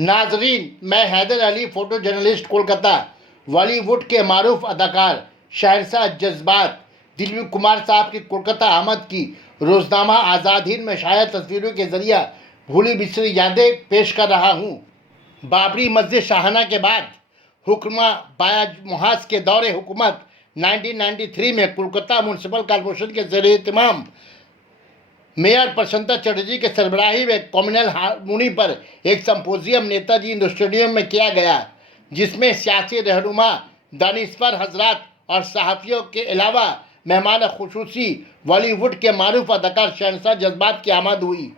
नाजरीन, मैं Haider Ali, photo journalist, Kolkata. Bollywood के मारूफ अदाकार शहंशाह जज्बात दिलीप कुमार साहब की कोलकाता आमद की रोज़नामा आज़ाद हिंद में शाया तस्वीरों के जरिए भूली बिसरी यादें पेश कर रहा हूँ। बाबरी मस्जिद शाहना के बाद हुक्मा बायाज मुहाज के दौरे हुकूमत 1993 में कोलकाता म्यूनसिपल कॉरपोरेशन के ज़रिए तमाम मेयर प्रसन्नता चटर्जी के सरबराही में कम्युनल हारमोनी पर एक संपोजियम नेताजी इंडोर स्टेडियम में किया गया, जिसमें सियासी रहनुमा, दानिश्वर हजरात और सहाफ़ियों के अलावा मेहमान खुसूसी बॉलीवुड के मारूफ अदाकार शहंशाह जज्बात की आमद हुई।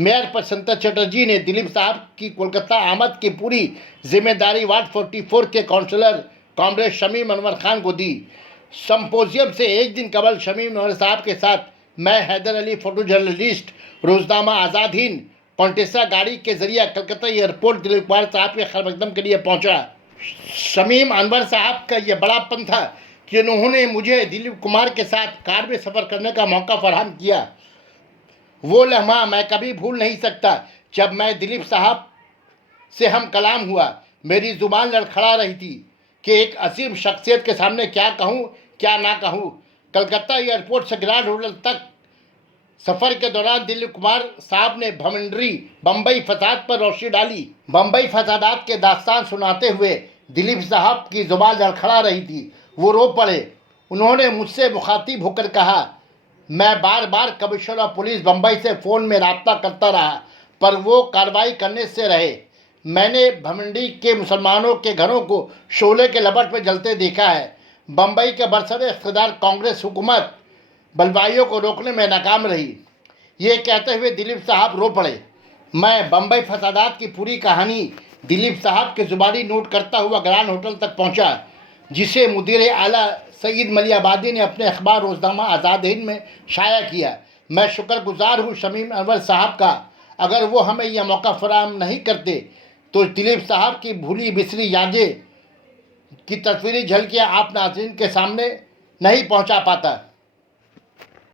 मेयर प्रसन्नता चटर्जी ने दिलीप साहब की कोलकाता आमद की पूरी जिम्मेदारी वार्ड 44 के काउंसलर कॉमरेड शमीम अनवर खान को दी। संपोजियम से एक दिन कबल शमीम अनवर साहब के साथ मैं हैदर अली, फोटो जर्नलिस्ट, रोज़नामा आज़ाद हिंद कॉन्टेसा गाड़ी के जरिए कलकत्ता एयरपोर्ट दिलीप कुमार साहब के खैरमकदम के लिए पहुंचा। शमीम अनवर साहब का यह बड़ापन था कि उन्होंने मुझे दिलीप कुमार के साथ कार में सफ़र करने का मौका फराहम किया। वो लम्हा मैं कभी भूल नहीं सकता जब मैं दिलीप साहब से हम कलाम हुआ। मेरी ज़ुबान लड़खड़ा रही थी कि एक असीम शख्सियत के सामने क्या कहूँ क्या ना कहूँ। कलकत्ता एयरपोर्ट से ग्रैंड होटल तक सफ़र के दौरान दिलीप कुमार साहब ने भमंडरी बम्बई फसाद पर रोशनी डाली। बम्बई फसादात के दास्तान सुनाते हुए दिलीप साहब की ज़ुबान लड़खड़ा रही थी। वो रो पड़े। उन्होंने मुझसे मुखातिब होकर कहा, मैं बार बार कमिश्नर ऑफ पुलिस बम्बई से फ़ोन में रब्ता करता रहा, पर वो कार्रवाई करने से रहे। मैंने भमंडी के मुसलमानों के घरों को शोले के लपट में जलते देखा है। बम्बई के बरसर इक़्तिदार कांग्रेस हुकूमत बलवाइयों को रोकने में नाकाम रही। ये कहते हुए दिलीप साहब रो पड़े। मैं बम्बई फसादात की पूरी कहानी दिलीप साहब के ज़ुबानी नोट करता हुआ ग्रैंड होटल तक पहुंचा, जिसे मुदीर आला सईद मलियाबादी ने अपने अखबार रोज़नामा आज़ाद हिंद में शाया किया। मैं शुक्रगुजार हूँ शमीम अनवर साहब का। अगर वो हमें यह मौका फराहम नहीं करते तो दिलीप साहब की भूली बिसरी यादें की तस्वीरी झलकियाँ आप नाज़रीन के सामने नहीं पहुँचा पाता।